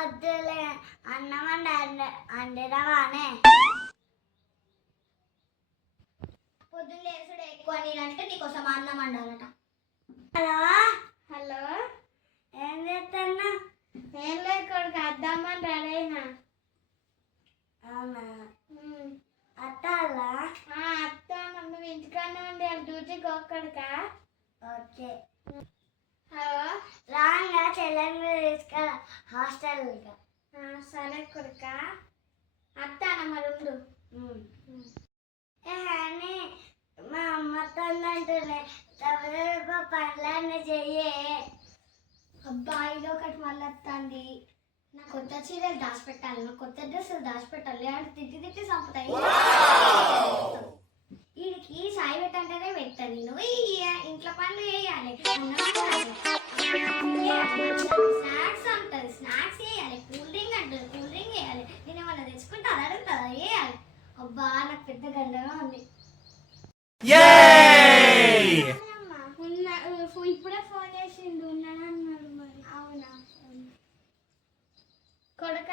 వద్దులే అన్నం అండినవానే పొద్దున్న లేసుడు ఎక్కువ నేనంటే నీకోసం అన్నం వండాలట. హలో హలో ఏం చేస్తున్నా? ఏం లేదు కొడుకు అద్దామని రెడీ అయినా. అవునా అత్తాలా? అత్త నువ్వు ఇంటికన్నా ఉండి డ్యూటీకి ఒక్కడికా? ఓకే. హలో రాంగా చెల్లెని తీసుకెళ్ళ హాస్టల్గా. సరే కొడుక అత్తాన మరి ఉండు. అని మా అమ్మతో అంటుండే పనులన్నీ చెయ్యే. అబ్బాయిలో ఒకటి మళ్ళీ వస్తుంది. నా కొత్త చీరలు దాచిపెట్టాలి, నా కొత్త డ్రెస్సులు దాచిపెట్టాలి అంటే తిట్టి తిట్టి చంపుతాయి. వీడికి సాయి పెట్టంటేనే పెట్టాలి. నువ్వు ఇంట్లో పనులు వేయాలి, స్నాక్స్ అంటుంది స్నాక్స్ వేయాలి, కూల్ డ్రింక్ అంటుంది కూల్ డ్రింక్ వేయాలి. నేను ఏమన్నా తెచ్చుకుంటే అది అడుగుతుందా వేయాలి. అబ్బా నాకు పెద్ద గండగా ఉంది. ఇప్పుడే ఫోన్ చేసిండు ఉన్నాను అన్నాడు. మరి అవునా కొడుక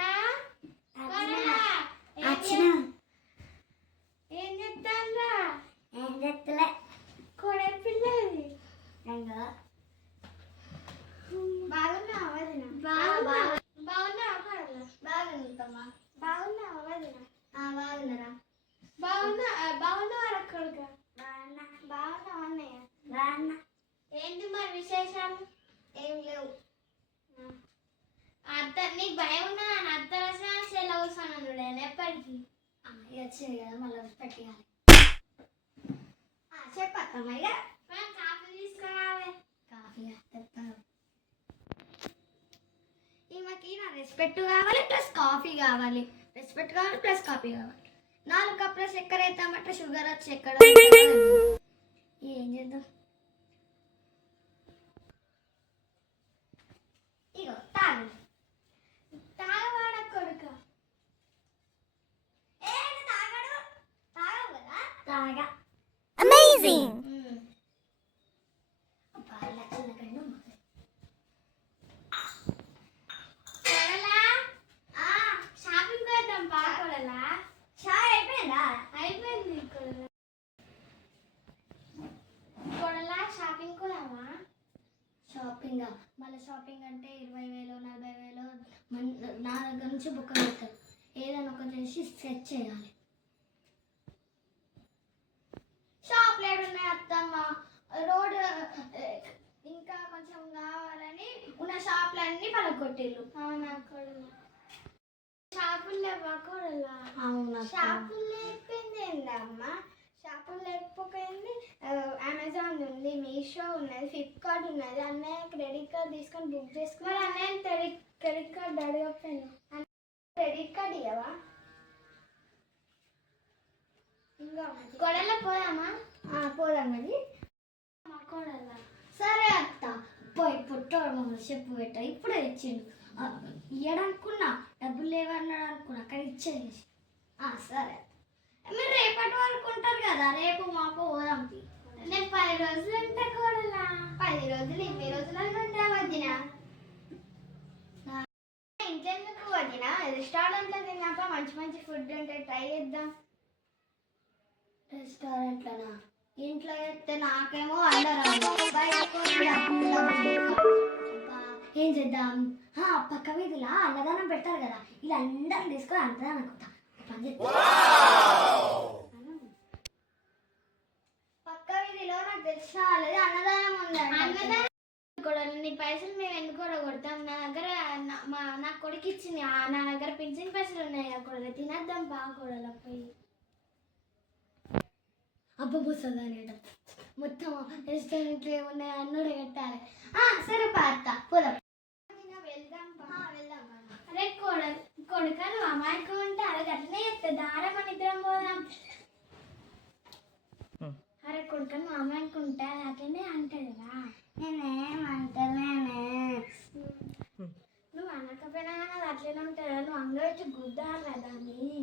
ఏం చెప్తాందా? ఏం చెప్తలే కొడే పిల్లది. బాగున్నావా వదిన? బాగున్నావా కొడలా? బాగుందమ్మా. బాగున్నావా వదిన? బాగున్నారా? బాగున్నావా కొడుక? బాగున్నావా అన్నయ్య? బాగున్నా. ఏంటి మరి విశేషాలు? ఏం లేవు. అత్త నీకు భయం ఉన్నా అత్త రసా సెల కూర్చొని నేను ఎప్పటికీ వచ్చింది కదా మళ్ళీ పెట్టాలి. చెప్పత్తమ్మ ఇక కాఫీ తీసుకురావే. కాఫీ చెప్తాను. ఈమెకి నా రెస్పెక్ట్ కావాలి ప్లస్ కాఫీ కావాలి, రెస్పెక్ట్ కావాలి ప్లస్ కాఫీ కావాలి. 4 కప్పుల చక్కెర వేద్దామంటే షుగర్ వచ్చి ఎక్కడ ఏం చేద్దాం. ఇగో తాగు తాగవాడ కొడుక. తాగడు తాగవు కదా? తాగా. అమేజింగ్. షాపింగ్ చేద్దాం బాగా. షాప్ అయిపోయిందా? అయిపోయింది కొడలా. షాపింగ్ కొనావా? షాపింగ్ మళ్ళీ షాపింగ్ అంటే 20,000 40,000 నా దగ్గర నుంచి బుక్ అవుతారు. ఏదైనా ఒక చేసి సెట్ చేయాలి. షాప్లు ఏడున్నాయి అత్తమ్మ? రోడ్ ఇంకా కొంచెం కావాలని ఉన్న షాపులన్నీ పలగొట్టిల్లు. అవునా కొడలా? షాపులు లేవా కొడలా? అవునా షాపులు లేకపోయింది ఏందమ్మా? షాపులు లేకపోయింది. అమెజాన్ ఉంది, మీషో ఉన్నది, ఫ్లిప్కార్ట్ ఉన్నది. అన్నయ్య క్రెడిట్ కార్డ్ తీసుకొని బుక్ చేసుకుని అన్నయ్య క్రెడిట్ కార్డ్ అడగపోయాను. క్రెడిట్ కార్డ్ ఇవ్వవా? ఇంకా కొడల పోదామా? పోదాం మరి కొడల. సరే అత్త పోయి పుట్టాడు మమ్మల్ని చెప్పు పెట్ట ఇప్పుడే ఇచ్చిండు. ఇయ్యడనుకున్నా డబ్బులు లేవన్నాడు అనుకున్నా అక్కడ ఇచ్చేసి. సరే మీరు రేపటి వరకు ఉంటారు కదా, రేపు మాకు పోదాం. నేను 10 రోజులు ఉంటా కూడలా. 10 రోజులు 20 రోజులలో ఉంటా వదిన. ఇంకెందుకు వదిన? రెస్టారెంట్లో తిన్నాక మంచి మంచి ఫుడ్ ఉంటాయి, ట్రై చేద్దాం. రెస్టారెంట్లోనా? ఇంట్లో చేస్తే నాకేమో అందరూ ఏం చేద్దాం. పక్క వీధిలా అన్నదానం పెడతారు కదా, వీళ్ళందరూ తీసుకొని అన్నదానం అనుకుంటా. పక్క వీధిలో నాకు తెలిసిన వాళ్ళది అన్నదానం ఉందండి. నీ పైసలు మేము ఎందుకు కొడతాం? నా దగ్గర నా కొడుకు ఇచ్చింది, నా దగ్గర పింఛన్ పైసలు ఉన్నాయి. కూడా తినేద్దాం బాగా కూడా పోయి. అబ్బబోసదానేట మొత్తం రెస్టారెంట్లు ఏమున్నాయి అన్నోడే కట్టాలి. సరే పాత పోదాం. వెళ్దాం వెళ్దాం. అరే కొడుక నువ్వు అమాయకం ఉంటే అది అట్లనే చెప్తా. దారా మన ఇద్దరం పోదాం. అరే కొడుక నువ్వు అమాయకం ఉంటే అది అట్లనే అంటది కదా. నేనేమంటలేనే. నువ్వు అనకపోయినా కానీ అది అట్లనే ఉంటుంది. నువ్వు అంగడి గుద్దాలి దాన్ని.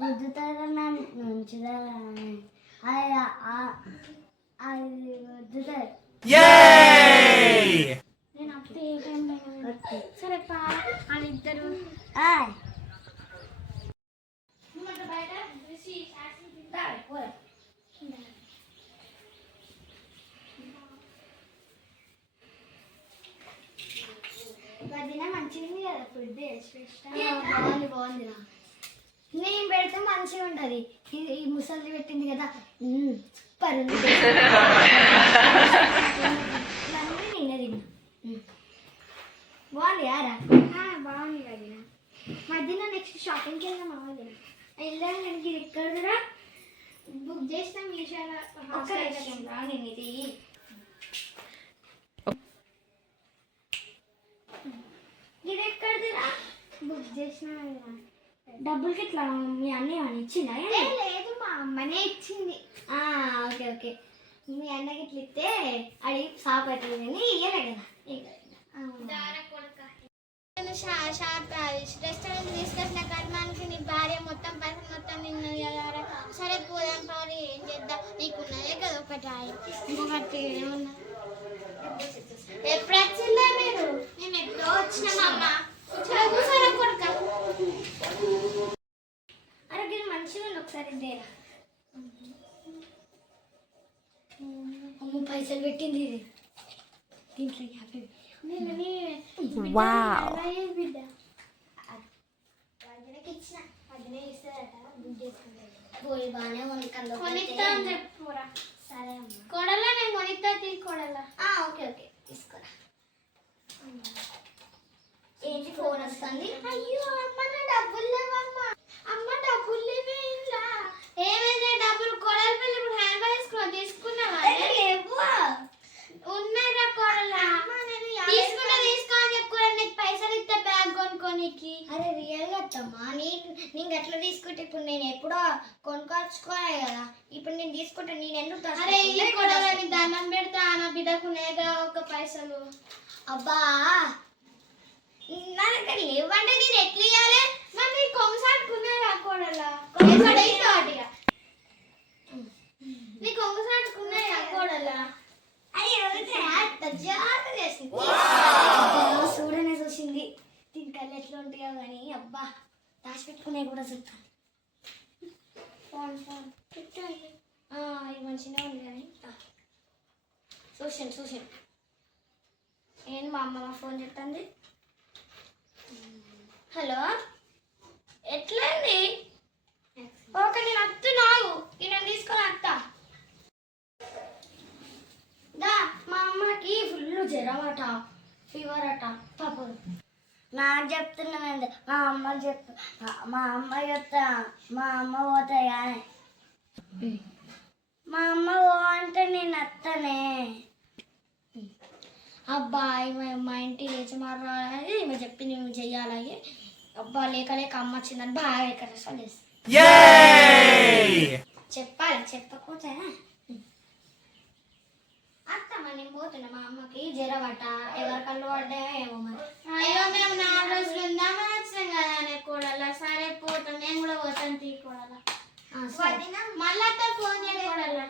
గుద్దుతారా మంచిదా? అది గుద్దుతారు. నేను అప్పుడు ఏ టైంలో సరే పా వాళ్ళిద్దరు బయట మంచిగా కదా ఫుడ్ బాగుంది బాగుంది. నేను పెడితే మంచిగా ఉంటుంది. ఈ ముసలి పెట్టింది కదా సూపర్ ఉంది. నిన్న తిన్నా బాగుంది యారా బాగుంది కదా. మధ్యలో నెక్స్ట్ షాపింగ్కి వెళ్దాం అవ్వదు వెళ్ళాను. నేను ఇక్కడ కూడా బుక్ చేసిన మీషోలో నేను ఇది ఇది ఎక్కడిదిరా బుక్ చేసిన డబ్బులకి ఇట్లా మీ అన్నయ్య అని ఇచ్చిందా? లేదు మా అమ్మనే ఇచ్చింది. ఓకే ఓకే మీ అన్నకి ఇట్లా ఇస్తే అడిగి షాప్ అవుతుంది కానీ ఇయ్యలే కదా. షాప్ రెస్టారెంట్ తీసుకొచ్చిన కర్మానికి నీ భార్య మొత్తం పైసలు మొత్తం నిన్ను సరే పోదాం పవర్ ఏం చేద్దాం నీకున్నదే కదా ఒకటి ఇంకొకటి ఏమన్నా ఎప్పుడు వచ్చిందా మీరు? మేము ఎప్పుడో వచ్చినామమ్మ. కూర్చోరా కొడుక. అరే దీన్ని మంచిగా ఉంది ఒకసారి దేరా అమ్మ పైసలు పెట్టింది ఇది దీంట్లో 50. బిడ్డ వదినకి ఇచ్చిన వదిన ఇస్తుందట బుక్ చేసుకుంటాను. బాగానే ఉంది కొనిస్తాం చెప్పురా. సరే అమ్మ కొడలా నేను కొనిస్తా తీసుకోడలా. ఓకే ఓకే తీసుకోరా. ఏంటి ఫోన్ వస్తుంది? అయ్యో అమ్మ నా డబ్బులు లేవమ్మా. అమ్మ డబ్బులు లేవే ఇంట్లో. ఏమైనా డబ్బులు కొడలు పిల్లలు ఇప్పుడు హ్యాండ్ బ్యాగ్ తీసుకున్నావా? లేవు ఉన్నారా కొడలా? తీసుకుంటా తీసుకో అని చెప్పుకోరా. నీకు పైసలు ఇస్తే బ్యాగ్ కొనుక్కోనికి. అరే రియల్ గా అత్తమ్మా నేను ఎట్లా తీసుకుంటే ఇప్పుడు నేను ఎప్పుడో కొనుక్కొచ్చుకోలే కదా. ఇప్పుడు నేను తీసుకుంటే నేను ఎందుకు? అరే ఇల్లు కొడాలని దండం పెడతా నా బిడ్డకు నేగా ఒక పైసలు. అబ్బా నా దగ్గర లేవంటే నేను ఎట్లా ఇవ్వాలి? మరి నీ కొంగసాటుకున్నారా కోడలా? నీ కొంగసాటుకున్నాయా కోడలా? చూడనే చూసింది దీని కళ్ళు ఎట్లా ఉంటాయో కానీ అబ్బా దాచి పెట్టుకునే కూడా చూస్తాను. ఇది మంచిగా ఉంది కానీ చూసాను ఏంటి మా అమ్మ ఫోన్ చెప్తుంది. హలో ఎట్లండి? ఓకే నేను వస్తున్నావు నేను తీసుకొని వస్తా. మా అమ్మకి ఫుల్ జ్వరం అట ఫీవర్ అట పాపం. నాకు చెప్తున్నానండి మా అమ్మ చెప్తా మా అమ్మ పోతాయి కానీ మా అమ్మ పో అంటే నేను వస్తానే. అబ్బాయి మా ఇంటికి లేచి మాట్లాడాలి ఈమె చెప్పింది మేము చెయ్యాలి. అబ్బా లేక అమ్మ వచ్చిందని బాగా ఎక్కడ చెప్పాలి. చెప్పకపోతే అత్తమ్మ నేను పోతున్నా. మా అమ్మకి జ్వరం అట ఎవరి కళ్ళు పడ్డాయో ఏమో మరి. అయ్యో మేము 4 రోజులు ఉందామని వచ్చాం కదా అనే కూడలా. సరే పోతాం నేను కూడా పోతాను తీసుకోవాలా. మళ్ళీ ఫోన్ చేయకూడలా.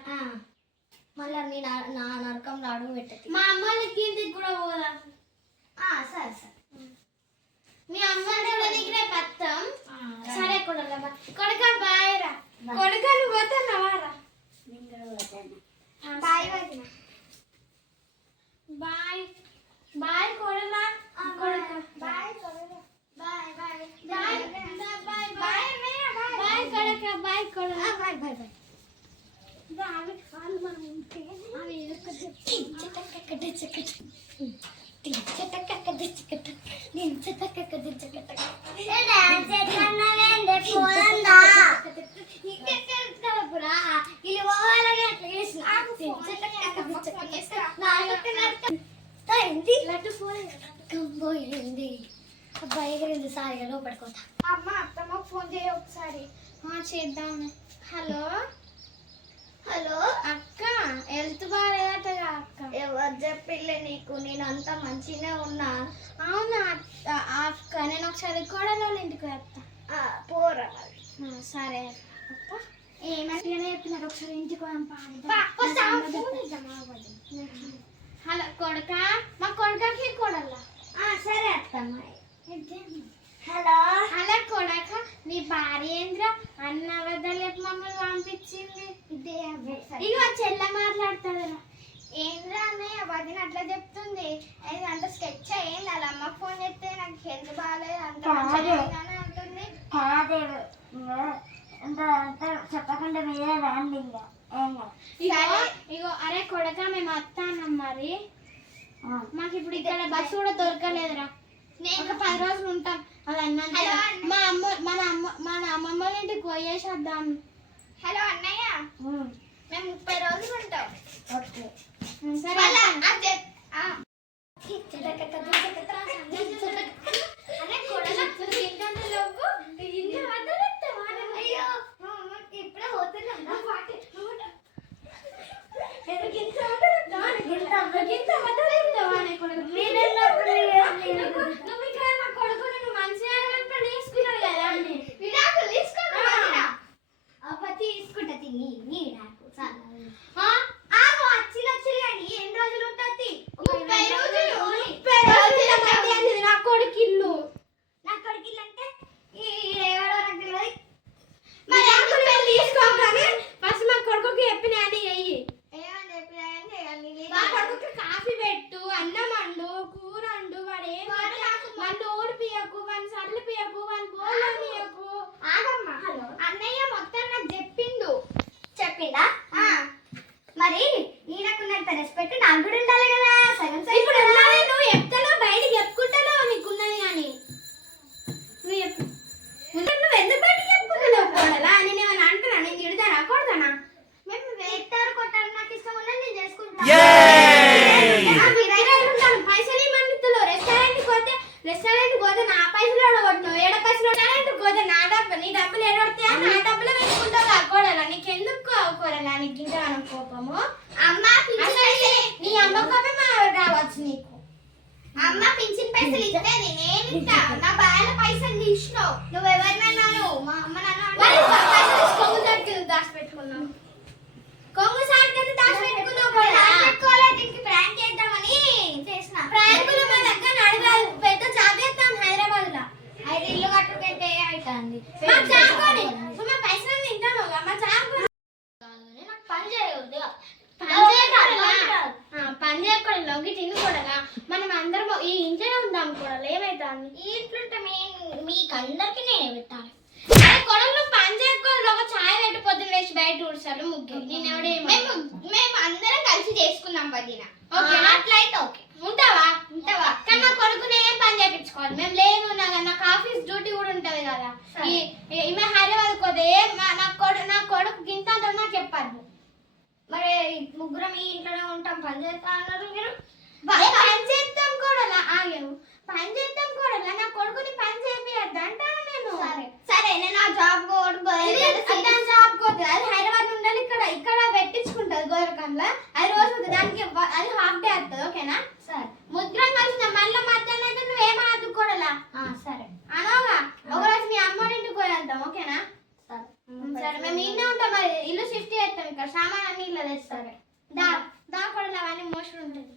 మళ్ళీ నేను నా నరకంలో అడుగు పెట్టచ్చు. మా అమ్మని ఇంటికి కూడా పోదా. సరే సరే మీ అమ్మ దగ్గర పత్తం. సరే కూడలా కొడుక బాయ్ రా. కొడుక నువ్వు పోతున్నావా రా? బాయ్ బాయ్ బాయ్ కొడలా కొడుక బాయ్ కొడలా bye bye bye bye bye bye కొడుక బాయ్ కొడలా బాయ్ బాయ్ బాయ్. అబ్బాయి సారిగా లోపడుకోతా. అమ్మ అత్తమ్మ ఫోన్ చేయ ఒకసారి. చేద్దాం. హలో హలో అక్క హెల్త్ బాగాలేదటగా అక్క. ఎవరు చెప్పిల్లే నీకు? నేను అంతా మంచిగానే ఉన్నా. అవునా అక్క నేను ఒకసారి కోడలో ఇంటికి వస్తా. పోరా సరే అక్క. ఏమంటేనే చెప్పినారు ఒకసారి ఇంటికి హలో కొడుక మా కొడుకకి కొడల్లా. సరే అక్క అట్లా చెప్తుంది. అది అంత స్కెచ్ అయ్యింది. వాళ్ళ అమ్మ ఫోన్ చేస్తే నాకు హెల్త్ బాగాలేదు అంత అని అంటుంది. చెప్పకుండా మీరే రాండి ఇగో అరే కొడక మేము వస్తానం మరి. మాకు ఇప్పుడు ఇక్కడ బస్సు కూడా దొరకలేదురా. నేను 10 రోజులు ఉంటాం. అది అన్న మన అమ్మమ్మ ఇంటికి పోయేసి వద్దాం. హలో అన్నయ్య, మేము 30 రోజులు ఉంటాం. ఓకే సరే ఇప్పుడే పోతున్నాం. తీసుకుంటా తిని నీడాకు ఎన్ని రోజులు ఉంటుంది? 30 రోజులు. నా కొడుకు ఇల్లు అంటే ఈ ఎవరో నాకు తెలియదు. మరి తీసుకోగానే ఫస్ట్ మా కొడుకుకి చెప్పిన అని చెయ్యి. మా కొడుకుకి కాఫీ పెట్టు, అన్నం వండు, కూర వండు. వాడు ఏం వాడిని ఓడిపియకు, వాడిని సర్లు పియకు, వాడిని బోళ్ళు పియకు. అన్నయ్య మొత్తం నాకు చెప్పిండా? మరి నీకున్నంత రెస్పెక్ట్ నాకు కూడా ఉండాలి కదా. ఇప్పుడు నువ్వు చెప్తానో బయటికి చెప్పుకుంటానో నీకున్నది కానీ నువ్వు ఎందుకు బయటికి చెప్పుకుంటున్నావు? కూడలా నేను ఏమైనా అంటున్నా? నేను తిడతానా కొడతానా? మేము వేస్తారు కొట్టాలి. నాకు ఇష్టం ఉన్నది నేను చేసుకుంటాను. పైసలు ఇవ్వమంటులో రెస్టారెంట్కి పోతే నా పైసలు కొట్టినావు. 7 పైసలు రెస్టారెంట్కి పోతే నా డబ్బు నీ డబ్బులు ఏడొడతాయా? నా డబ్బులు పెట్టుకుంటావు కూడలా. నీకు ఎందుకు కూడలా? నీకు ఇంకా కోపము. నీ అమ్మ కోపం రావచ్చు నీకు. అమ్మ పింఛన్ పైసలు ఇస్తే నేను ఇస్తా. నా బాల పైసలు తీసినావు. నువ్వు ఎవరినన్నాను? మా అమ్మ కొంగు సాటికి దాచిపెట్టుకున్నావు. కొంగు సాటికి దాచిపెట్టుకున్నావు. దీనికి ప్రాంక్ చేద్దామని చేసిన. ప్రాంకులు మా దగ్గర నడవాలి. పెద్ద జాగ్రత్త హైదరాబాద్ లో. అయితే ఇల్లు కట్టుకుంటే అవుతుంది. మా పైసలు తింటాము. మా చాకు నాకు పని చేయవద్దు. పని చేయకూడదు. లొంగి తినకూడదా? మనం అందరం ఈ ఇంట్లోనే ఉందాం కూడా. ఏమైతుంది? ఈ ఇంట్లో మీకు అందరికి నేనే పెట్టాలి. కొడలు పని చేయకూడదు. ఒక ఛాయ్ పెట్టి పొద్దున్న వేసి బయట ఊడ్చాలి ముగ్గురు. మేము అందరం కలిసి చేసుకుందాం వదిన. ఓకే అట్లయితే ఓకే. ఉంటావా? కానీ నా కొడుకునే ఏం పని చేయించుకోవాలి. మేము లేకున్నా కదా. నాకు ఆఫీస్ డ్యూటీ కూడా ఉంటది కదా. ఈమె హైదరాబాద్ పోతే నా కొడుకు గింత నాకు చెప్పద్దు. మరి ముగ్గురం ఈ ఇంట్లోనే ఉంటాం. పని చేస్తా అన్నారు మీరు. పని చేస్తాం కూడా. ఆగాను పని చేస్తాం కూడా. నా కొడుకుని పని చేపియద్దు అంటాను నేను. సరే నేను ఆ జాబ్ జాబ్ కోతుంది. అది హైదరాబాద్ ఉండాలి. ఇక్కడ పెట్టించుకుంటది గోరకంలో. అది రోజు దానికి అది హాఫ్ డే వస్తుంది. ఓకేనా? సరే ముగ్గురం కలిసి మళ్ళీ మధ్యాహ్నం అయితే నువ్వేం ఆదుకోడలా? సరే అనవుగా. ఒకరోజు మీ అమ్మోడింటికి పోయేద్దాం. ఓకేనా? సరే మేము ఇన్నే ఉంటాం. మరి ఇల్లు షిఫ్ట్ చేస్తాం. ఇక్కడ సామాన్ అన్ని ఇల్లు తెస్తారు. దా కొడలు అవన్నీ మోషన్ ఉంటుంది.